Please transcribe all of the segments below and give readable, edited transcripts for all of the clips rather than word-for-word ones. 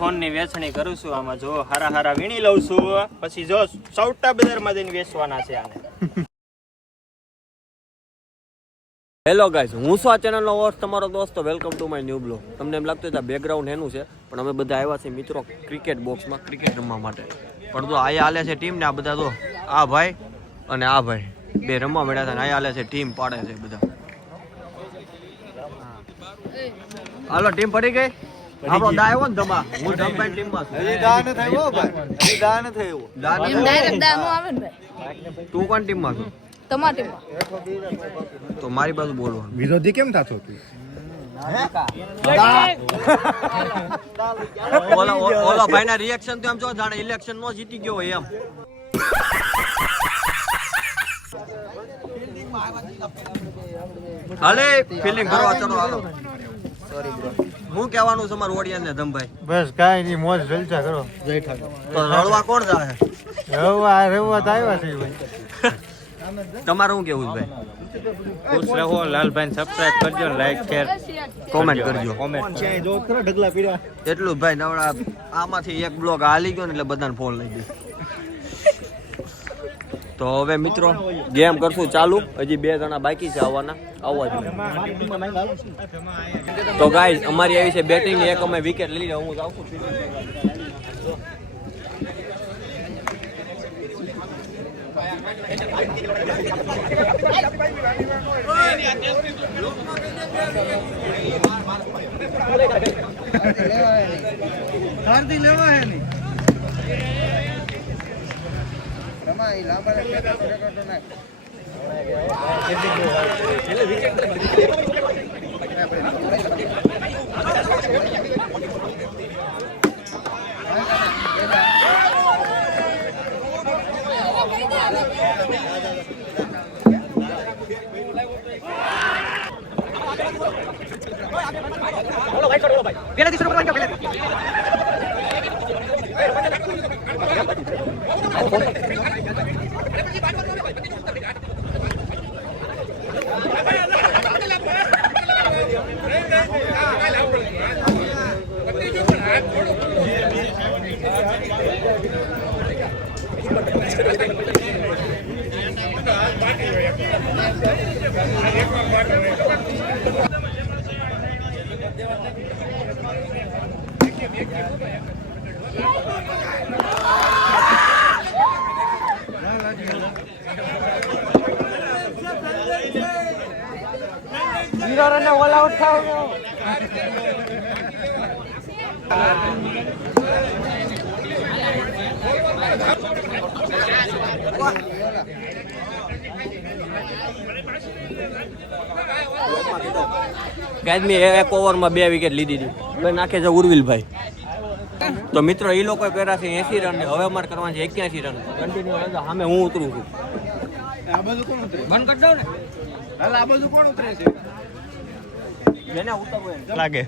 Phone ની વેચણી કરું છું આમાં જો હારા વીણી લઉં છું પછી જો સૌટા બજારમાં જઈને વેચવાના છે આને. હેલો ગાઈઝ, હું છું આ ચેનલનો હોસ્ટ તમારો દોસ્ત. Welcome to my new blog. તમને એમ લાગતું હતું બેકગ્રાઉન્ડ એનું છે, પણ અમે બધા આવ્યા છીએ મિત્રો ક્રિકેટ બોક્સમાં ક્રિકેટ રમવા માટે. પણ તો અહીંયા હાલે છે ટીમ ને આ બધા તો આ ભાઈ અને આ ભાઈ બે રમવા મળ્યા હતા ને અહીંયા હાલે છે ટીમ પાડે છે બધા. હાલો ટીમ પડી ગઈ. આપણો દા આવ્યો ને ધમા, હું ધમભાઈ ટીમમાં છું. દા ન થયો ભાઈ, દા ન થયો. ડાયરેક્ટ દા નો આવે ને ભાઈ. તું કોણ ટીમમાં છું? તમારી તો મારી બાજુ બોલવાનું. વિરોધી કેમ થાતો તું? ઓલા ભાઈના રિએક્શન તો એમ જો જાણે ઇલેક્શન નો જીતી ગયો હોય એમ. હાલે ફિલ્ડિંગ કરવા ચલો હાલો. Sorry bro. હું કહેવાનું છે મારું ઓડિયન્સ ને ધમભાઈ? બસ કાઈ નહીં, મોજ જલસા કરો. જય ઠાકોર. તો રડવા કોણ જાય? રવા તો આવ્યા છે ભાઈ. તમારું શું કેવું છે ભાઈ? ખુશ રહો. લાલભાઈ સબસ્ક્રાઇબ કરજો, લાઈક શેર કોમેન્ટ કરજો. કોમેન્ટ જો કરો ઢગલા પીડા. એટલું જ ભાઈ. નવડા આમાંથી એક બ્લોગ હાલી ગયો ને એટલે બધાને ફોન લઈ ગયો. તો હવે મિત્રો ગેમ કરશું ચાલુ. હજી 2 જણા બાકી છે આવવાના. આવવા જોઈએ. તો ગાઈઝ અમારી આવી છે બેટિંગ ની. એક અમે વિકેટ લઈ લઉં. હું જાઉં છું. શાંતિ લેવા હે નહીં. ગાઈઝ મેં એક ઓવરમાં 2 વિકેટ લીધી હતી. હવે નાખે છે ઉર્વિલભાઈ. તો મિત્રો એ લોકો કર્યા છે 80 રન ને હવે અમારે કરવાના છે 81 રન. કન્ટિન્યુ સામે હું ઉતરું છું. આ બાજુ કોણ ઉતરે? બંધ કરી દો ને. હાલ આ બાજુ કોણ ઉતરે છે? જેને ઉતરવું એમ લાગે.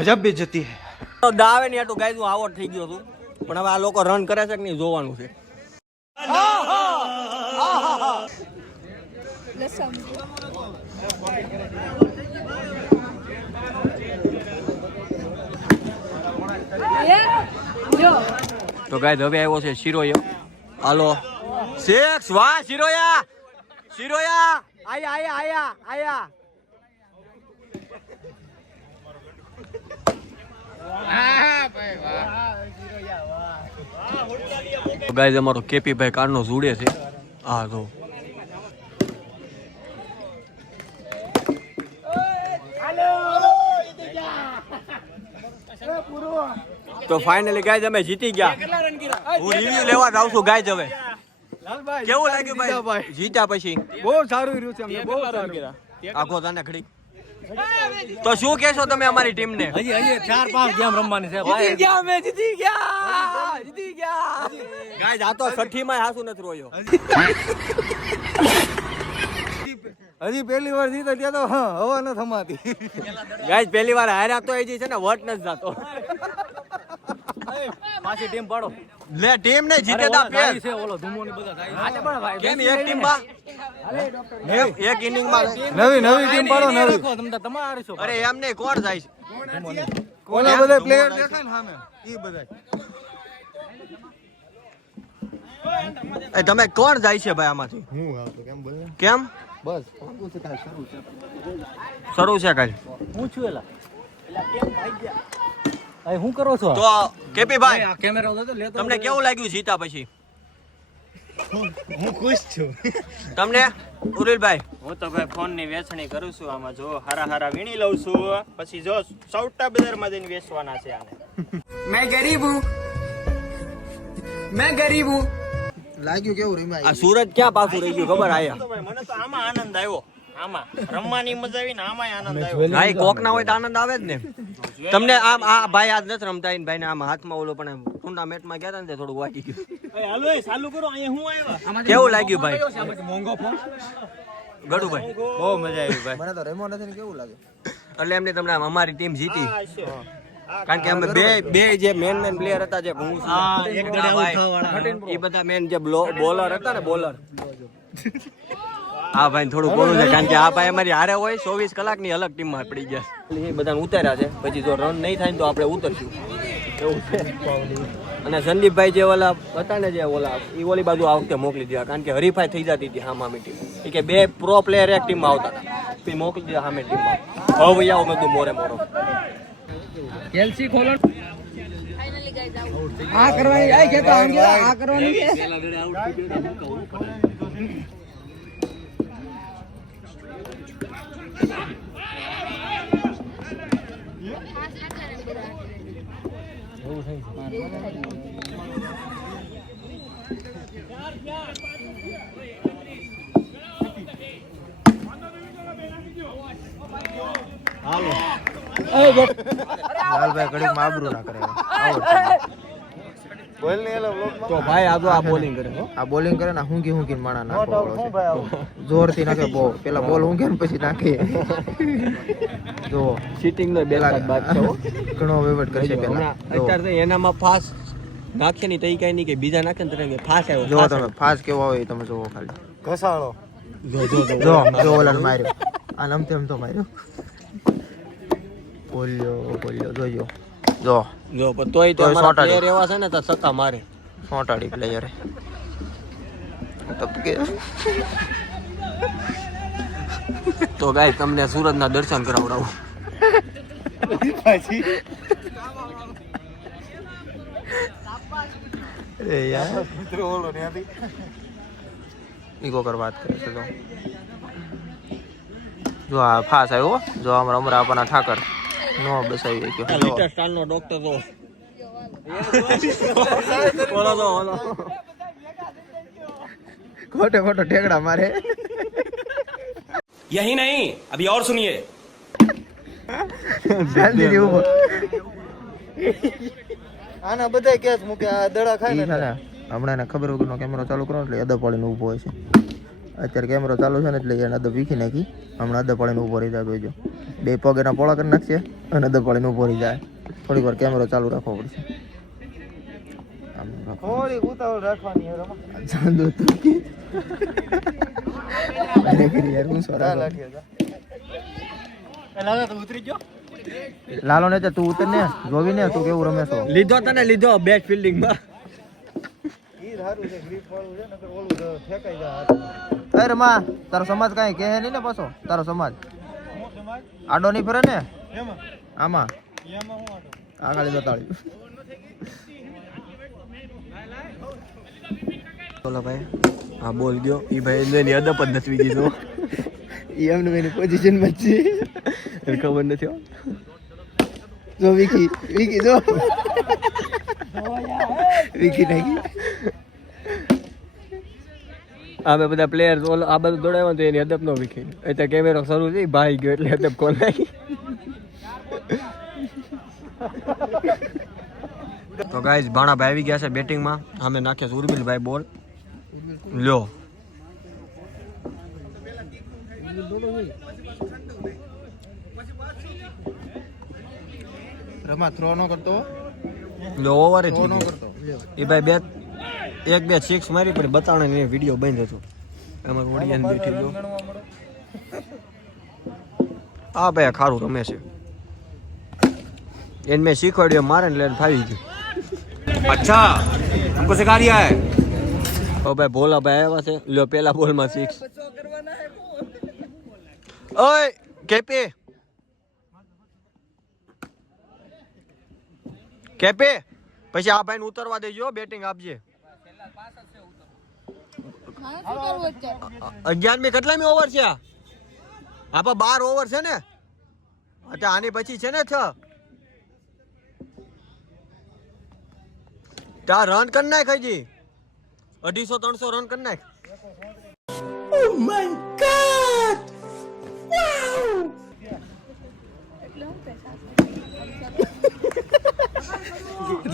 ગજબ બેઇજ્જતી હે. દાવે ને આટલું ગાઈઝ હું આઉટ થઈ ગયો છું. પણ હવે આ લોકો રન કરે છે કે નહીં જોવાનું છે. તો ગાઈઝ હવે આવ્યો છે શિરોયો. હાલો 6. વાહ શિરોયા, શિરોયા આયા. ગાઈઝ અમારો કેપી ભાઈ કારનો જોડે છે. હા તો ફાઇનલી ગાઈઝ અમે જીતી ગયા. હું રિવ્યુ લેવા જાઉં છું ગાઈઝ. હવે કેવું લાગ્યું ભાઈ જીત્યા પછી? બહુ સારું રહ્યું છે અમને, બહુ સારું. આખો તને ખડી. તો શું કહેશો તમે અમારી ટીમ ને? હજી 4-5 ગેમ રમવાની છે. જીતી ગયા. ગાઈઝ આ તો 60 માં હાસુ નથી રોયો. હજી પહેલી વાર જીતો ત્યાં તો હવા ન થમાતી. ગાઈસ પહેલી વાર હાર્યા તો એ જે છે ને વટ નથી જાતો. પાછી ટીમ પાડો. લે ટીમ ને જીતે દા પ્લેયર છે ઓલો ધુમો ને બધા થાય. કેમ એક ટીમ માં એક ઇનિંગ માં નવી ટીમ પાડો નવી. અરે એમ નહીં કોણ જાય છે ઓલા બધા પ્લેયર દેખાય ને સામે ઈ બધા. એ તમે કોણ જાય છે ભાઈ આમાંથી? હું આવતો કેમ બોલ કેમ બસ શરૂ છે કાલ હું છું એલા હું કરો છો તો કેપી ભાઈ કેમેરા ઉધર લેતો તમને કેવું લાગ્યું જીતા પછી? હું ખુશ છું. તમને ઉરુલભાઈ? હું તો ભાઈ ફોન ની વેચણી કરું છું આમાં જો હારા વીણી લઉં છું પછી જો સૌટા બજાર માં જઈને વેચવાના છે આને. લાગ્યું કેવું રીમા આ સુરત ક્યાં પાછું રહી ગયું ખબર આયા? તો ભાઈ મને તો આમાં આનંદ આવ્યો. આમાં રમવાની મજા આવી ને આમાં આનંદ આવ્યો. ભાઈ કોક ના હોય તો આનંદ આવે જ ને. તમને આમ આ ભાઈ આજ નથી રમતા ભાઈ ને આમ હાથમાં ઓલો પણ ટુર્નામેન્ટ માં ગયા હતા ને થોડું વાગી ગયું. હાલો એ ચાલુ કરો અહીંયા હું આવ્યા. કેવું લાગ્યું ભાઈ મોંઘો ફોન ગડુભાઈ? બહુ મજા આવી ભાઈ. મને તો રેમો નથી ને કેવું લાગે એટલે એમને તમને આમ અમારી ટીમ જીતી આ છે. કારણ કે અમે બે જે મેન પ્લેયર હતા જે હું એ બધા મેન જે બોલર હતા ને બોલર હા ભાઈ થોડું બોલું છે કારણ કે આ ભાઈ અમારી હારે હોય 24 કલાકની અલગ ટીમમાં પડી ગયા એ બધાને ઉતાર્યા છે પછી જો રન નહીં થાય ને તો આપણે ઉતરશું એવું છે. અને સંદીપભાઈ જે ઓલા હતા ને જે ઓલા એ ઓલી બાજુ આ વખતે મોકલી દીધા કારણ કે હરીફાઈ થઈ જતી હતી સામામી ટીમ એ કે બે પ્રો પ્લેયર એક ટીમમાં આવતા હતા પછી મોકલી દીધા સામે ટીમમાં હવે આવો મેં કીધું મોરે મોરો કેલ્સી ખોલો ફાઇનલી ગાઈસ આઉટ. આ કરવાની આઈ કે તો આમ કે આ કરવાની કે લાલભાઈ ઘડીક માં આબરૂ ના કરે બોલ ને એલો બ્લોક તો ભાઈ આ તો આ બોલિંગ કરે આ બોલિંગ કરે ને હુંકી માણા નાખો જોર થી નાખે બો પેલા બોલ ઊંઘે ને પછી નાખે જો સીટિંગ નો બેલા બાદ છે ઘણો વેવટ કરશે પેલા અત્યારે તો એનામાં ફાસ નાખે ની તઈ કઈ નહીં કે બીજા નાખે ને તરંગે ફાસ આવ્યો જો તમે ફાસ્ટ કેવો આવે તમે જોવો ખાલી ઘસાળો જો ઓલાને માર્યો આ નમતે એમ તો માર્યો બોલ્યો જોયો જો જો પણ તોય તો તોય અમારા સોટાડી. પ્લેયર એવા છે ને તો સક્કા મારે સોટાડી પ્લેયર તો ગાય તમને સુરતના દર્શન કરાવડાવું એ યાર ઈગો કર વાત કરે છે જો આ ફાસ આવ્યો જો અમારા આપણા ઠાકર નો બસાવી ગયો લીટર સ્ટાર નો ડોક્ટર તો બોલો તો બોલો ખોટે ખોટો ઠેકડા મારે यही नहीं अभी और सुनिए જલ્દી ઉભો આના બધા કેસ મૂકે આ દડા ખાય ને હમણાં ખબર વગરનો કેમેરો ચાલુ કરો એટલે અદબ પાડીને ઊભો હોય છે અત્યારે કેમેરો ચાલુ છે ને એટલે એને અદબ વીખી નાખી હમણાં અદબ પાડીને ઊભો રહી જાય જોઈજો બે પગ એના પોળા કરી નાખશે અને અદબ પાડીને ઊભો રહી જાય થોડીક વાર કેમેરો ચાલુ રાખવો પડશે થોડી ઉતાવળ રાખવાની ચાંદો તો અરે કરી યાર હું સોરા ઉતરી ગયો. લાલો ને તું ઉતર ને જોવી ને તું કેવું રમે છો લીધો તને લીધો બેટ ફિલ્ડિંગ માં અરે માં તારો સમાજ કાંઈ કહે નહીં ને પાછો તારો સમાજ આડો નહીં ફરે ને આમાં આ ખાલી બતાડ્યું બોલો ભાઈ હા બોલ ગયો ઈ ભાઈ એની અદપ જ નથી કીધું એમને એની પોઝિશન માં છે ખબર નથી હો જો વિકી જો વિકી નાખી અમે બધા પ્લેયર આ બધું દોડાવ્યો તો એની અદબ નો વિખી એટલે કેમેરો શરૂ થઈ ભાઈ ગયો એટલે અદબ કોલ નાખી તો ગાઈઝ ભાણાભાઈ આવી ગયા છે બેટિંગમાં અમે નાખ્યા છે ઉર્મિલભાઈ બોલ લ્યો રમા થ્રો નો કરતો લો ઓવર થ્રો નો કરતો એ ભાઈ એક બે સિક્સ મારી પણ બતાણે ને વિડીયો બંધ હતો અમાર ઓડિયન્સ બેઠી ગયો આ ભાઈ ખારું રમે છે એને મેં શીખવાડ્યું મારે ને લઈને ફાવી ગયું अच्छा हमको सिखा दिया है ઓ ભાઈ ભોલા ભાઈ આવ્યા છે લ્યો પેલા બોલમાં સિક્સ ઓય કેપી કેપી પછી આ ભાઈને ઉતરવા દેજો બેટિંગ આપજે હા શું કરવું અત્યારે 11મી કેટલામી ઓવર છે આ આપા 12 ઓવર છે ને એટલે આની પછી છે ને 6 તા રન કર નાખ હજી 250-300 રન કર નાખ ઓ માય ગોડ એટલે હું પૈસા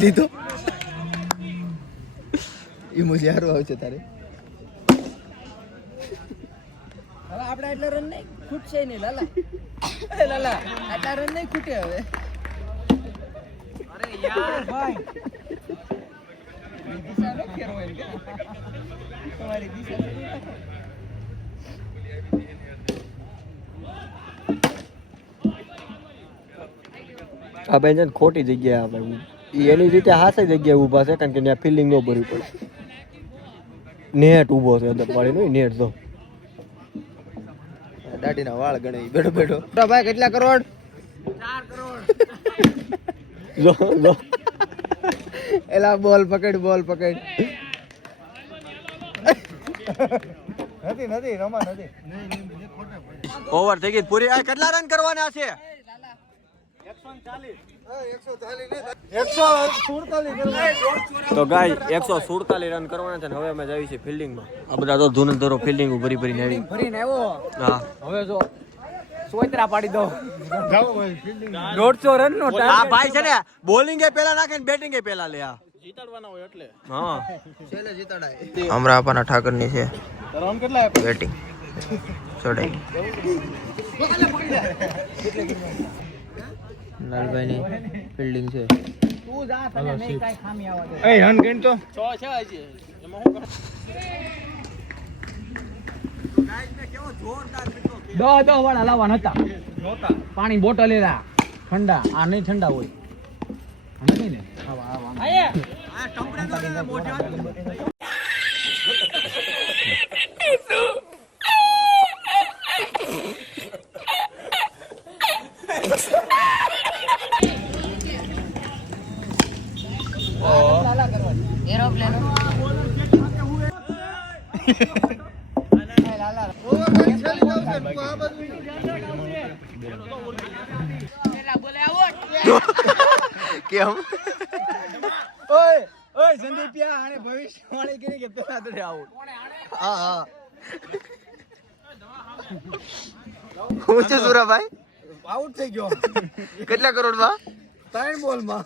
લીધો ઇમોજી હારો આવે છે તારે હવે આપણે એટલા રન નહીં ખૂટશે નહીં લાલા એ લાલા આટલા રન નહીં ખૂટે હવે અરે યાર ભાઈ દિશા નો ફેરવાય કે તમારી દિશા આ ભાઈ છે ને ખોટી જગ્યાએ આ ભાઈ ઈ એની રીતે હાસી જગ્યાએ ઊભા છે કારણ કે ત્યાં ફિલ્ડિંગ નો ભરવી પડે નેટ ઊભો છે અંદર પાડી નો નેટ તો દાઢીના વાળ ગણે બેઠો બેઠો ભાઈ કેટલા કરોડ 4 કરોડ જો જો એલા બોલ પકડ નથી રમા નથી ઓવર થઈ ગઈ પૂરી આ કેટલા રન કરવાના છે તો ગાય 147 રન કરવાના છે ને હવે અમે જાવી છે ફિલ્ડિંગ માં આ બધા તો ધૂનધરો ફિલ્ડિંગ ભરી ભરીને આવી ભરીને આવ્યો હા હવે જો સોયત્રા પાડી દો 150 રન નો આ ભાઈ છે ને બોલિંગ એ પેલા નાખે ને બેટિંગ એ પેલા લે આ જીતાડવાના હોય એટલે હા છેલ્લે જીતાડાય હમણાં આપણા ઠાકર ની છે રન કેટલા બેટિંગ છોડાઈ લાલભાઈ ની ફિલ્ડિંગ છે તું જા તને નહીં કાઈ ખામી આવવા દે એ રન ગણ તો 6 છે હજી એમાં શું કરો 10 વાળા લાવવાના હતા પાણી બોટલ લેલા ઠંડા આ નહીં ઠંડા હોય નથી ને કેમ ઓય સંદીપિયા આને ભવિષ્યવાણી કરી કે પેલા તો આઉટ હા હા હું છે સુરાભાઈ આઉટ થઈ ગયો કેટલા કરોડ માં 3 બોલ માં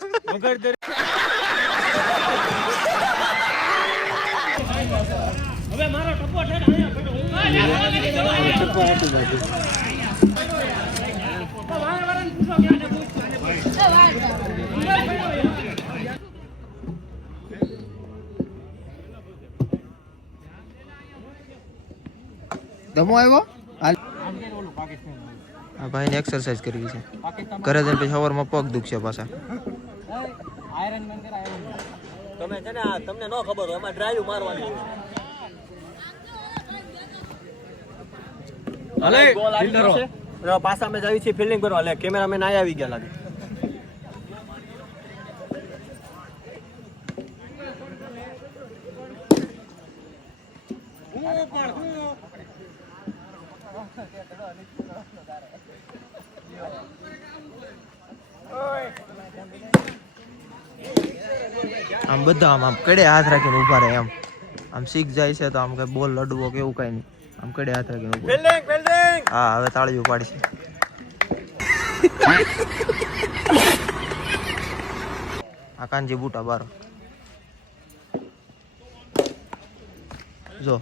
દમો આવ્યો આ ભાઈને એક્સરસાઇઝ કરવી છે ઘરે જઈને પછી સવારમાં પગ દુખશે પાછા તમે છે ને તમને ન ખબર હોય એમાં ડ્રાઈવ મારવાની અલે ગોલ આવી ગયો છે હવે પાછા અમે જાવી છીએ ફિલ્ડિંગ કરવા લે કેમેરામેન આયા આવી ગયા લાગે આમ બધા આમ કડે હાથ રાખીને ઊભા રહે આમ શીખ જાય છે તો આમ કઈ બોલ લડવો કે એવું કઈ નહીં આમ કડે હાથ રાખીને ઊભો ફિલ્ડિંગ ફિલ્ડિંગ હા હવે તાળીઓ પાડશે આ કાનજી બૂટા બારો જો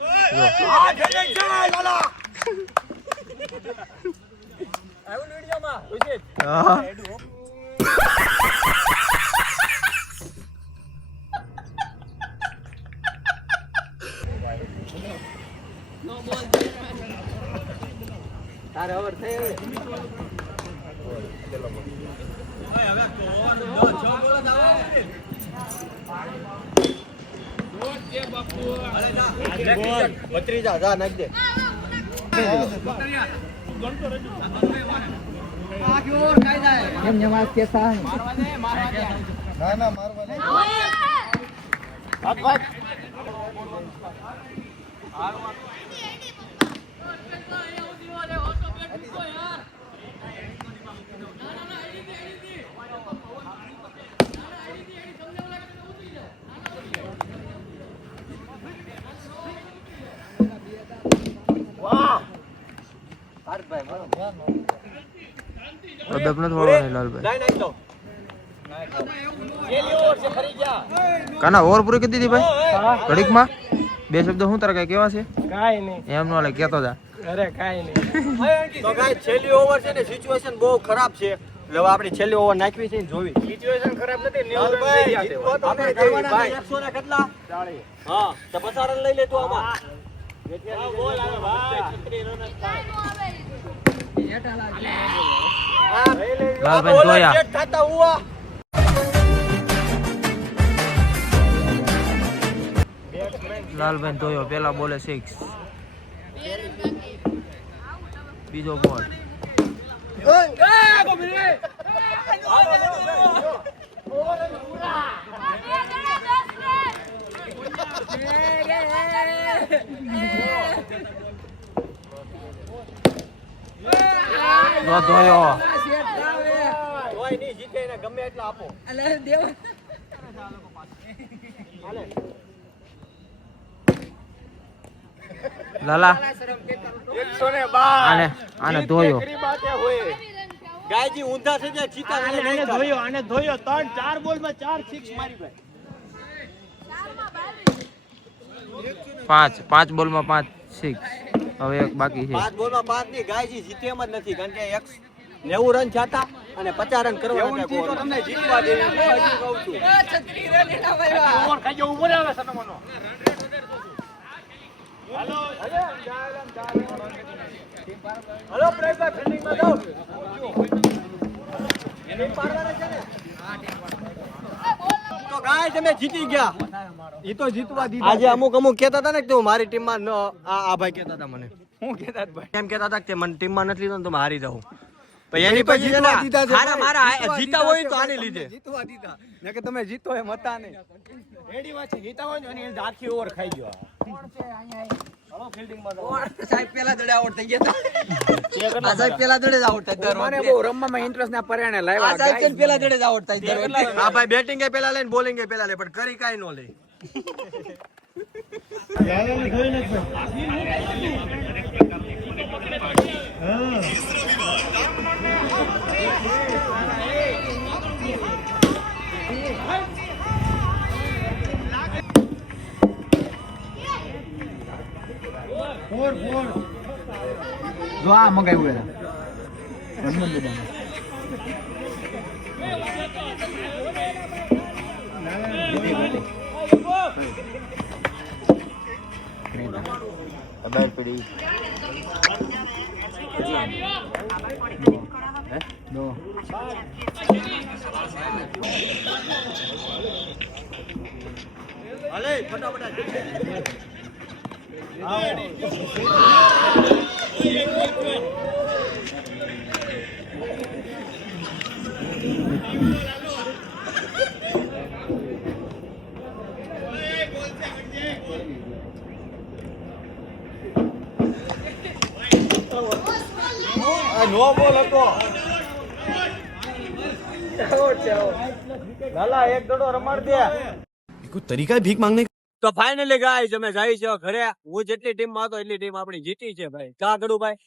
હા. ભત્રીજા જા નાખ દે. ના ના મારવા નહીં. અદબ નથી વળવાની લાલભાઈ. કાના ઓવર પૂરી કરી દીધી ભાઈ ઘડીકમાં. બે શબ્દ શું તારા કઈ કેવા છે? કાઈ નહીં. એમ નો લે કેતો જા. અરે કાઈ નહીં. તો ગાઈસ છેલ્લી ઓવર છે ને સિચ્યુએશન બહુ ખરાબ છે. હવે આપણી છેલ્લી ઓવર નાખવી છે ને જોવી. સિચ્યુએશન ખરાબ નથી. 90 રન થઈ ગયા છે. આપણે કરવાના છે 100 ને કેટલા? 40. હા તો 50 રન લઈ લે તું આમાં. બોલ આવે ભાઈ. 36 રન જ થાય. લાલભાઈ જોયા. સેટ થતા હુઆ. લાલભાઈ જોયો પેલા બોલે 6. બીજો બોલ. ધોયો. કોઈ નહીં જીતે એને ગમે એટલા આપો. લાલા 112. આને ધોયો. કરી બાતે હોય. ગાયજી ઊંધા થઈ જાય ચીતા આને ધોયો. આને ધોયો. 3-4 બોલમાં 4 6 મારી ભાઈ. 5 બોલમાં 5 6. હવે એક બાકી છે. 5 બોલમાં 5 ની ગાયજી જીતે એમ જ નથી કારણ કે 90 રન છાતા અને 50 રન કરવા તો તમને જીતવા દે. હજી કહું છું. ઓવર ખાઈ જવું બોલે આવે સનમનો. હાલો હલો પ્રેમભાઈ ફિલ્ડિંગમાં જાઓ. એને પાડવાના છે ને. તો ગાય તમે જીતી ગયા. ઈ તો જીતવા દીધા. આજે અમુક કહેતા હતા ને કે તું મારી ટીમમાં આ ભાઈ કહેતા હતા મને. હું કહેતા ભાઈ. એમ કહેતા હતા કે મને ટીમમાં નથી લીધો ને તો હારી જાઉં. પણ એની પછી છે ને જીતવા દીધા છે હારા ભાઈ. મારા જીતા હોય તો આની લીધે. જીતવા દીધા. ને કે તમે જીતો એમ હતા નહીં. રેડી વાત છે. જીતા હોય ને એની અંદર આખી ઓવર ખાઈ ગયો. સાહેબ પેલા દડે આઉટ થઈ ગયા હતા. સાહેબ પેલા દડે જ આઉટ થાય. મને બહુ રમવામાં ઇન્ટરેસ્ટ ના પરિણામે લાવ્યા. સાહેબ પેલા દડે જ આઉટ થાય. આ ભાઈ બેટિંગ એ પેલા લઈને બોલિંગ એ પેલા લે પણ કરી કાઈ નો લે. જો આ મંગાવ્યું ખબર પડી. હાલે ફટાફટ. નો બોલ હતો. લાલા એક દડો રમાડ દે. कोई तरीका है भीख मांगने તો ફાઇનલી ગાઈસ અમે જાય છે ઘરે. હું જેટલી ટીમ માં હતો એટલી ટીમ આપણી જીતી છે ભાઈ. કા ગડું ભાઈ?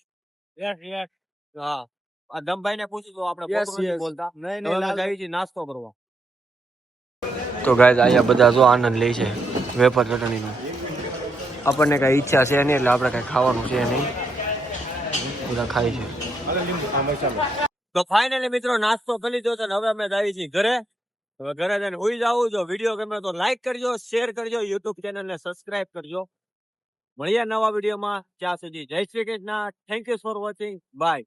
Yes yes. હા આ દમભાઈ ને પૂછ્યું તો આપણે ખોટું નથી બોલતા. નહીં નહીં જાય છે નાસ્તો કરવા. તો ગાઈસ અહીંયા બધા જો આનંદ લે છે વેફર ચટણીનો. આપણને કઈ ઈચ્છા છે નહીં એટલે આપણે કઈ ખાવાનું છે નહીં. બધા ખાય છે. તો ફાઇનલી મિત્રો નાસ્તો કરી લીધો છે ને હવે અમે આવી છીએ ઘરે. હવે ઘરે જઈને ઉઈ જાવું. જો વિડીયો ગમે તો લાઈક કરજો, શેર કરજો, યુટ્યુબ ચેનલને સબસ્ક્રાઇબ કરજો. મળીએ નવા વિડીયોમાં. ત્યાં સુધી જય Shri Krishna. Thank you for watching. By.